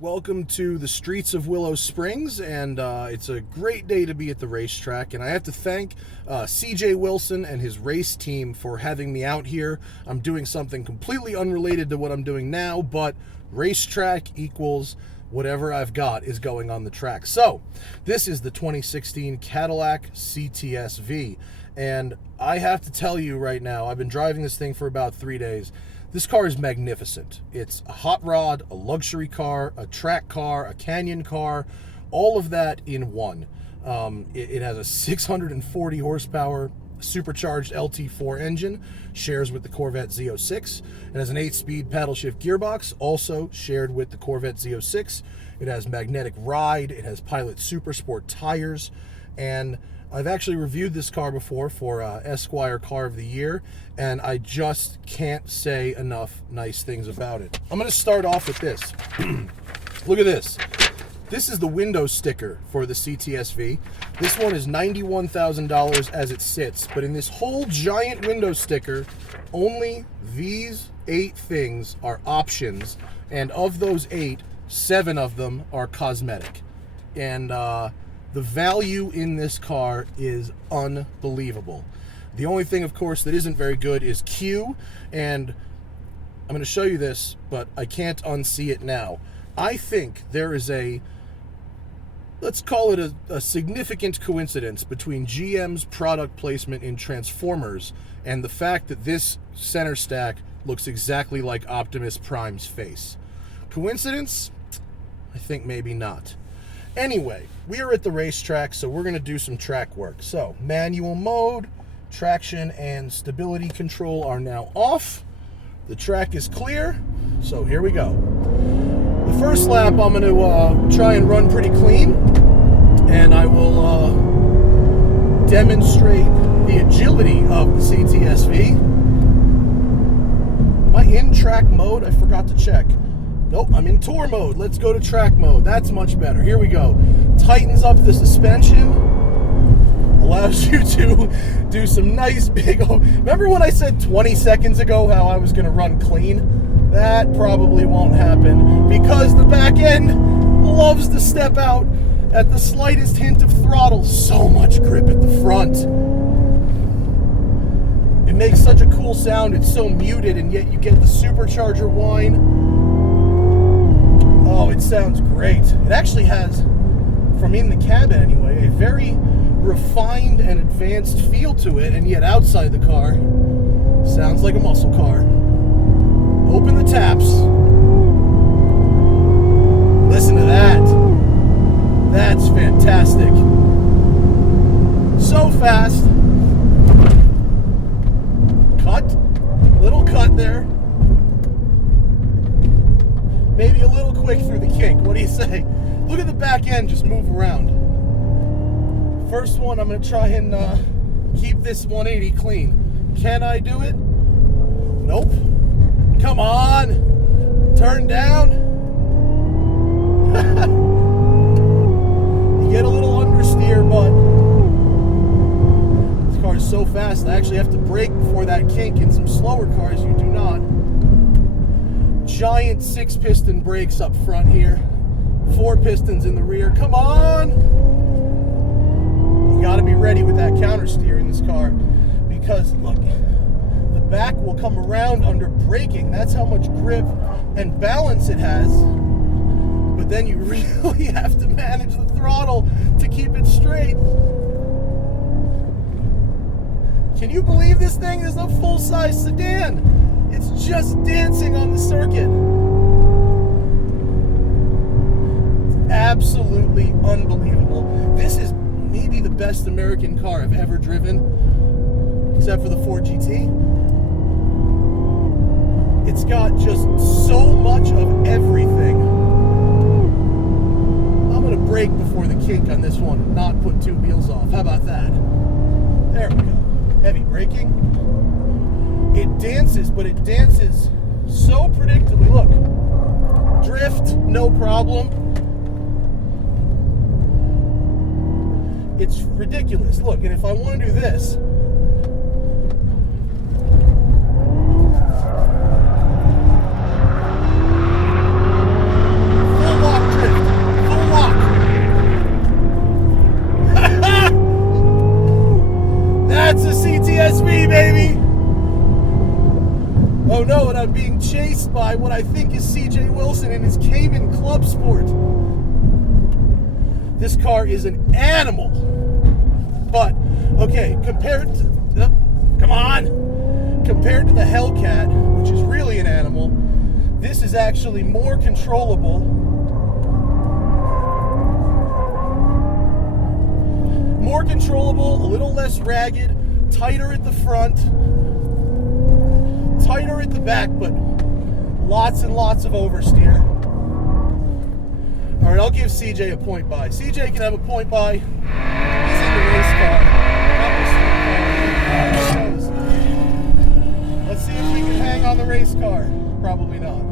Welcome to the streets of Willow Springs, and it's a great day to be at the racetrack, and I have to thank CJ Wilson and his race team for having me out here. I'm doing something completely unrelated to what I'm doing now, but racetrack equals whatever I've got is going on the track. So, this is the 2016 Cadillac CTS-V, and I have to tell you right now, I've been driving this thing for about 3 days. This car is magnificent. It's a hot rod, a luxury car, a track car, a canyon car, all of that in one. It has a 640 horsepower supercharged LT4 engine, shares with the Corvette Z06. It has an 8-speed paddle shift gearbox, also shared with the Corvette Z06. It has magnetic ride, it has Pilot Super Sport tires, and I've actually reviewed this car before for Esquire Car of the Year, and I just can't say enough nice things about it. I'm going to start off with this. Look at this. This is the window sticker for the CTS-V. This one is $91,000 as it sits, but in this whole giant window sticker, only these 8 things are options, and of those 8, 7 of them are cosmetic. And the value in this car is unbelievable. The only thing, of course, that isn't very good is Q, and I'm going to show you this, but I can't unsee it now. I think there is let's call it a significant coincidence between GM's product placement in Transformers and the fact that this center stack looks exactly like Optimus Prime's face. Coincidence? I think maybe not. Anyway, we are at the racetrack, so we're going to do some track work. So, manual mode, traction and stability control are now off. The track is clear, so here we go. The first lap I'm going to try and run pretty clean, and I will demonstrate the agility of the CTS-V. Am I in track mode? I forgot to check. Nope, I'm in tour mode. Let's go to track mode. That's much better. Here we go. Tightens up the suspension. Allows you to do some nice big... Remember when I said 20 seconds ago how I was going to run clean? That probably won't happen because the back end loves to step out at the slightest hint of throttle. So much grip at the front. It makes such a cool sound. It's so muted, and yet you get the supercharger whine. Oh, it sounds great. It actually has, from in the cabin anyway, a very refined and advanced feel to it, and yet outside the car, sounds like a muscle car. Open the taps. Listen to that. That's fantastic. So fast. Cut. Little cut there. Maybe a little quick through the kink. What do you say? Look at the back end just move around. First one, I'm going to try and keep this 180 clean. Can I do it? Nope. Come on. Turn down. You get a little understeer, but this car is so fast, I actually have to brake before that kink. In some slower cars, you do not. Giant 6-piston brakes up front here, 4 pistons in the rear. Come on! You got to be ready with that counter steer in this car, because look, the back will come around under braking. That's how much grip and balance it has. But then you really have to manage the throttle to keep it straight. Can you believe this thing is a full-size sedan? It's just dancing on the circuit. It's absolutely unbelievable. This is maybe the best American car I've ever driven, except for the Ford GT. It's got just so much of everything. I'm going to brake before the kink on this one and not put 2 wheels off. How about that? There we go. Heavy braking. It dances, but it dances so predictably. Look, drift, no problem. It's ridiculous. Look, and if I want to do this, full lock is Cayman Club Sport. This car is an animal. But, okay, compared to the Hellcat, which is really an animal, this is actually more controllable. More controllable, a little less ragged, tighter at the front, tighter at the back, but lots and lots of oversteer. All right, I'll give CJ a point by. CJ can have a point by. He's in the race car. Let's see if we can hang on the race car. Probably not.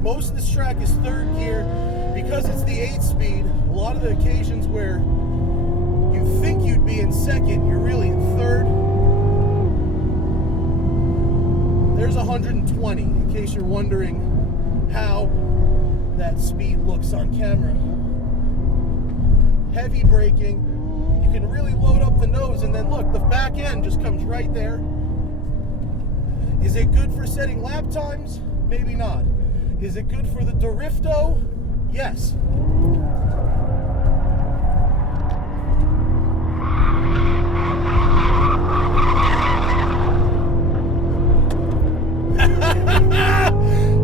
Most of this track is third gear. Because it's the 8-speed, a lot of the occasions where you think you'd be in second, you're really in third. There's 120, in case you're wondering how that speed looks on camera. Heavy braking. You can really load up the nose, and then look, the back end just comes right there. Is it good for setting lap times? Maybe not. Is it good for the Drifto? Yes.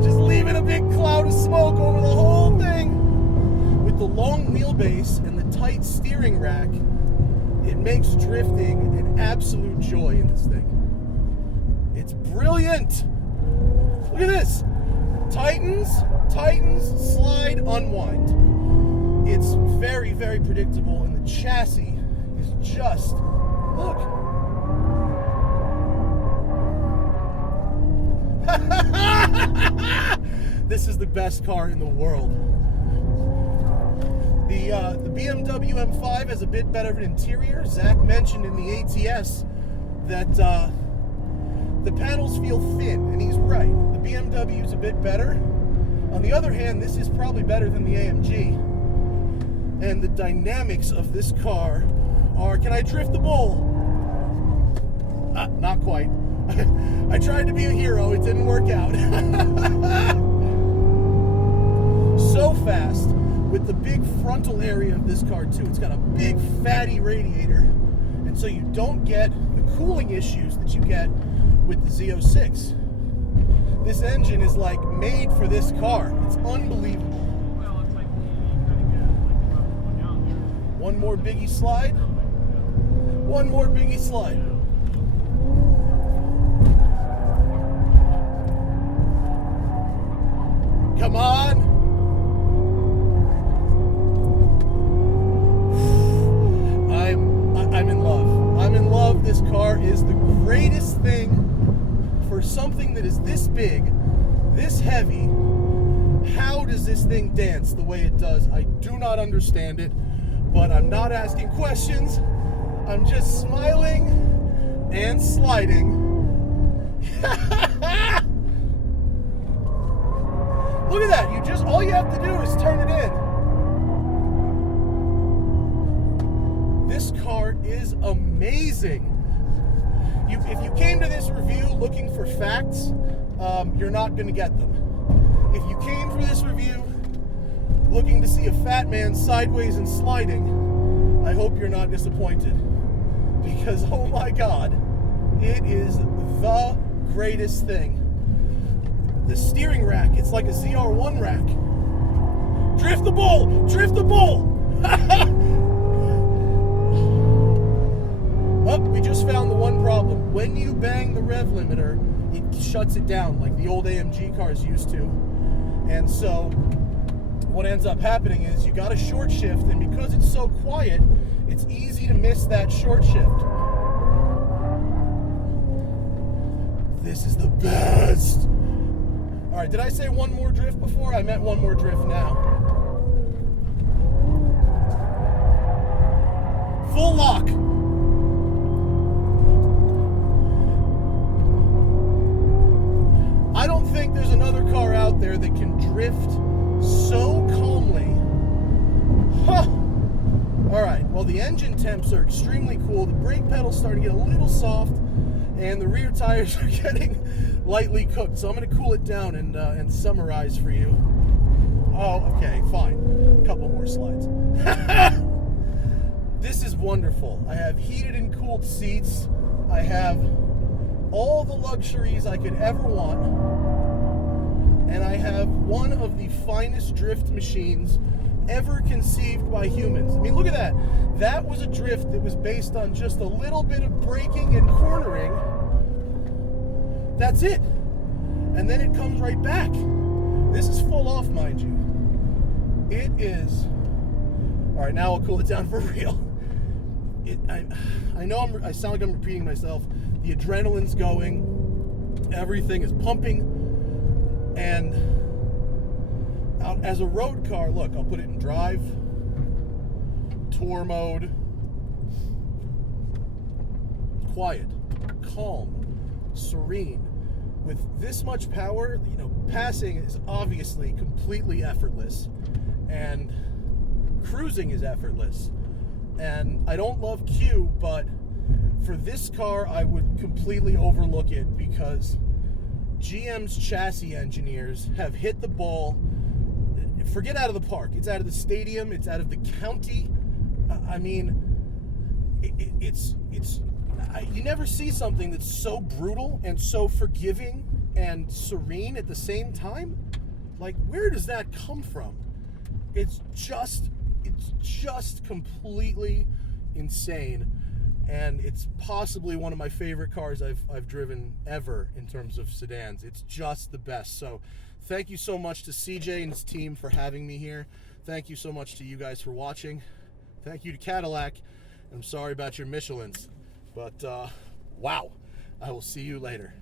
Just leaving a big cloud of smoke over the whole thing. With the long wheelbase and the tight steering rack, it makes drifting an absolute joy in this thing. It's brilliant. Look at this. Tightens, slide, unwind. It's very, very predictable, and the chassis is just, look. This is the best car in the world. The BMW M5 has a bit better of an interior. Zach mentioned in the ATS that the panels feel thin, and he's right. The BMW is a bit better. On the other hand, this is probably better than the AMG. And the dynamics of this car are... Can I drift the bull? Not quite. I tried to be a hero. It didn't work out. So fast. With the big frontal area of this car, too. It's got a big, fatty radiator. And so you don't get the cooling issues that you get with the Z06. This engine is like made for this car. It's unbelievable. One more biggie slide. One more biggie slide. Come on. I'm in love. I'm in love. This car is the greatest thing for something that is this big, this heavy. How does this thing dance the way it does? I do not understand it, but I'm not asking questions. I'm just smiling and sliding. Look at that. All you have to do is turn it in. This car is amazing. If you came to this review looking for facts, you're not going to get them. If you came for this review looking to see a fat man sideways and sliding, I hope you're not disappointed. Because, oh my God, it is the greatest thing. The steering rack, it's like a ZR1 rack. Drift the bull! Drift the bull! Oh, we just found the one problem. When you bang the rev limiter, it shuts it down like the old AMG cars used to. And so what ends up happening is you got a short shift, and because it's so quiet, it's easy to miss that short shift. This is the best. All right, did I say one more drift before? I meant one more drift now. Full lock. I don't think there's another car out there that can drift so calmly. Huh. All right, well, the engine temps are extremely cool. The brake pedal's starting to get a little soft, and the rear tires are getting lightly cooked, so I'm going to cool it down and summarize for you. Oh, okay, fine. A couple more slides. This is wonderful. I have heated and cooled seats. I have all the luxuries I could ever want. And I have one of the finest drift machines ever conceived by humans. I mean, look at that. That was a drift that was based on just a little bit of braking and cornering. That's it. And then it comes right back. This is full off, mind you. It is. All right, now I'll cool it down for real. I know I sound like I'm repeating myself. The adrenaline's going. Everything is pumping. And as a road car, look, I'll put it in drive, tour mode, quiet, calm, serene. With this much power, you know, passing is obviously completely effortless, and cruising is effortless. And I don't love Q, but for this car, I would completely overlook it because GM's chassis engineers have hit the ball. Forget out of the park. It's out of the stadium. It's out of the county. I mean, you never see something that's so brutal and so forgiving and serene at the same time. Like, where does that come from? It's just completely insane. And it's possibly one of my favorite cars I've driven ever in terms of sedans. It's just the best. So thank you so much to CJ and his team for having me here. Thank you so much to you guys for watching. Thank you to Cadillac. I'm sorry about your Michelins, but wow, I will see you later.